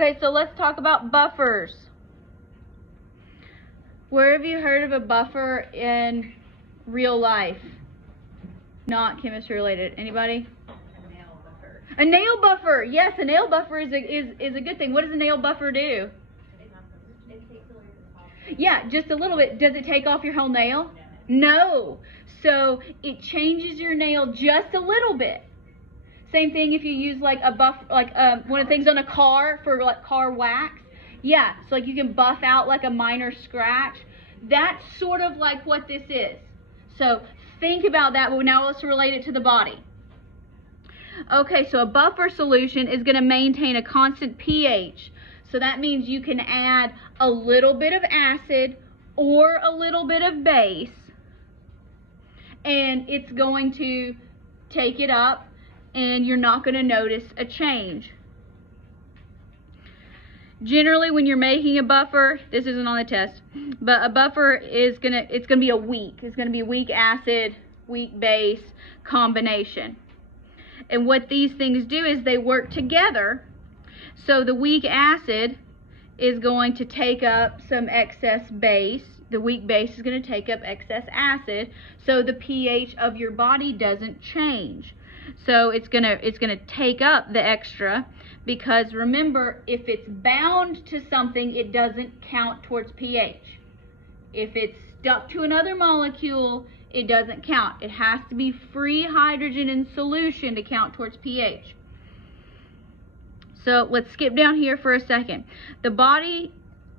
Okay, so let's talk about buffers. Where have you heard of a buffer in real life? Not chemistry related. Anybody? A nail buffer. A nail buffer. Yes, a nail buffer is a good thing. What does a nail buffer do? It takes away the top. Yeah, just a little bit. Does it take off your whole nail? No. So it changes your nail just a little bit. Same thing if you use like a buff, like one of the things on a car for like car wax. Yeah, so like you can buff out like a minor scratch. That's sort of like what this is. So think about that, but now let's relate it to the body. Okay, so a buffer solution is going to maintain a constant pH. So that means you can add a little bit of acid or a little bit of base, and it's going to take it up, and you're not going to notice a change. Generally, when you're making a buffer, this isn't on the test, but a buffer is it's gonna be a weak acid, weak base combination. And what these things do is they work together. So the weak acid is going to take up some excess base. The weak base is going to take up excess acid, so the pH of your body doesn't change. So it's gonna take up the extra, because remember, if it's bound to something, it doesn't count towards pH. If it's stuck to another molecule, it doesn't count. It has to be free hydrogen in solution to count towards pH. So let's skip down here for a second. The body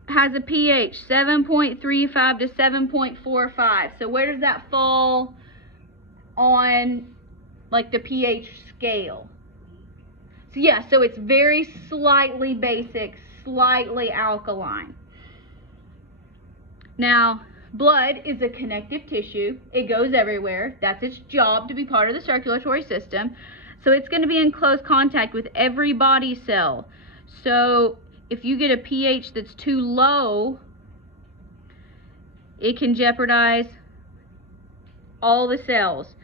has a pH 7.35 to 7.45. So where does that fall on like the pH scale? So yeah, so it's very slightly basic, slightly alkaline. Now, blood is a connective tissue. It goes everywhere. That's its job, to be part of the circulatory system. So it's going to be in close contact with every body cell. So if you get a pH that's too low, it can jeopardize all the cells.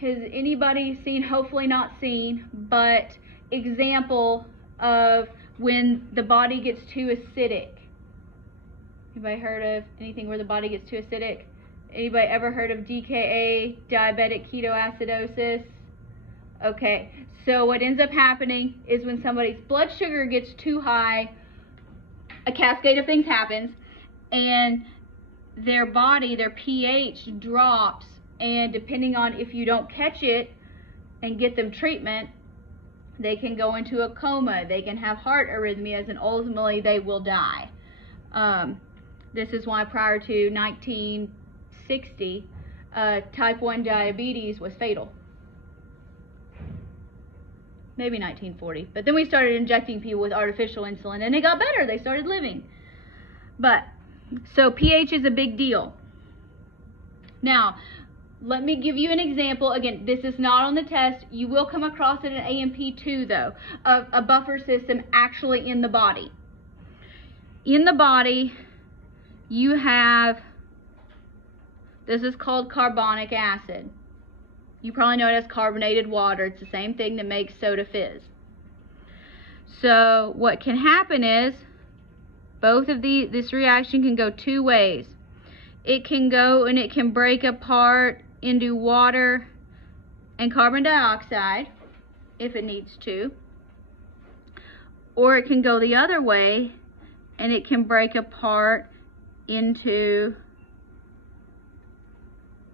Has anybody seen, hopefully not seen, but example of when the body gets too acidic? Anybody heard of anything where the body gets too acidic? Anybody ever heard of DKA, diabetic ketoacidosis? Okay, so what ends up happening is when somebody's blood sugar gets too high, a cascade of things happens, and their body, their pH drops, and depending on if you don't catch it and get them treatment, they can go into a coma, they can have heart arrhythmias, and ultimately they will die. This is why prior to 1960, type 1 diabetes was fatal. Maybe 1940, but then we started injecting people with artificial insulin and it got better, they started living. But, so pH is a big deal. Now, let me give you an example. Again, this is not on the test. You will come across it in A&P2 though, of a buffer system actually in the body. In the body, you have, this is called carbonic acid. You probably know it as carbonated water. It's the same thing that makes soda fizz. So what can happen is, both of this reaction can go two ways. It can go and it can break apart into water and carbon dioxide if it needs to. Or it can go the other way and it can break apart into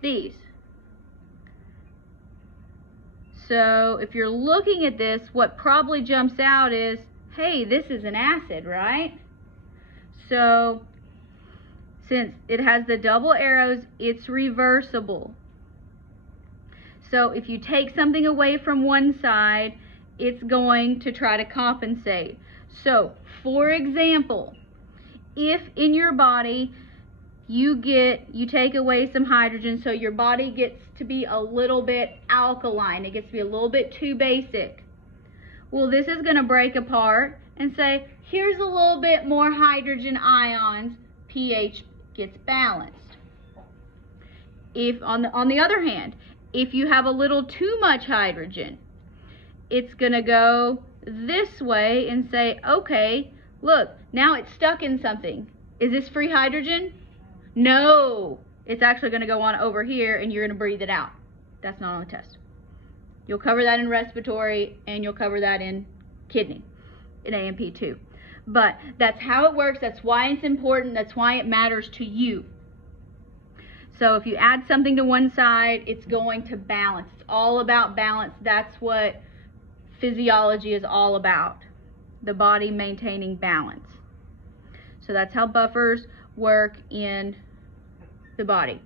these. So if you're looking at this, what probably jumps out is, hey, this is an acid, right? So since it has the double arrows, it's reversible. So if you take something away from one side, it's going to try to compensate. So for example, if in your body you take away some hydrogen, so your body gets to be a little bit alkaline, it gets to be a little bit too basic. Well, this is going to break apart and say, here's a little bit more hydrogen ions, pH gets balanced. If on the other hand, if you have a little too much hydrogen, it's going to go this way and say, okay, look, now it's stuck in something. Is this free hydrogen? No, it's actually going to go on over here and you're going to breathe it out. That's not on the test. You'll cover that in respiratory and you'll cover that in kidney, in A&P too. But that's how it works. That's why it's important. That's why it matters to you. So if you add something to one side, it's going to balance. It's all about balance. That's what physiology is all about. The body maintaining balance. So that's how buffers work in the body.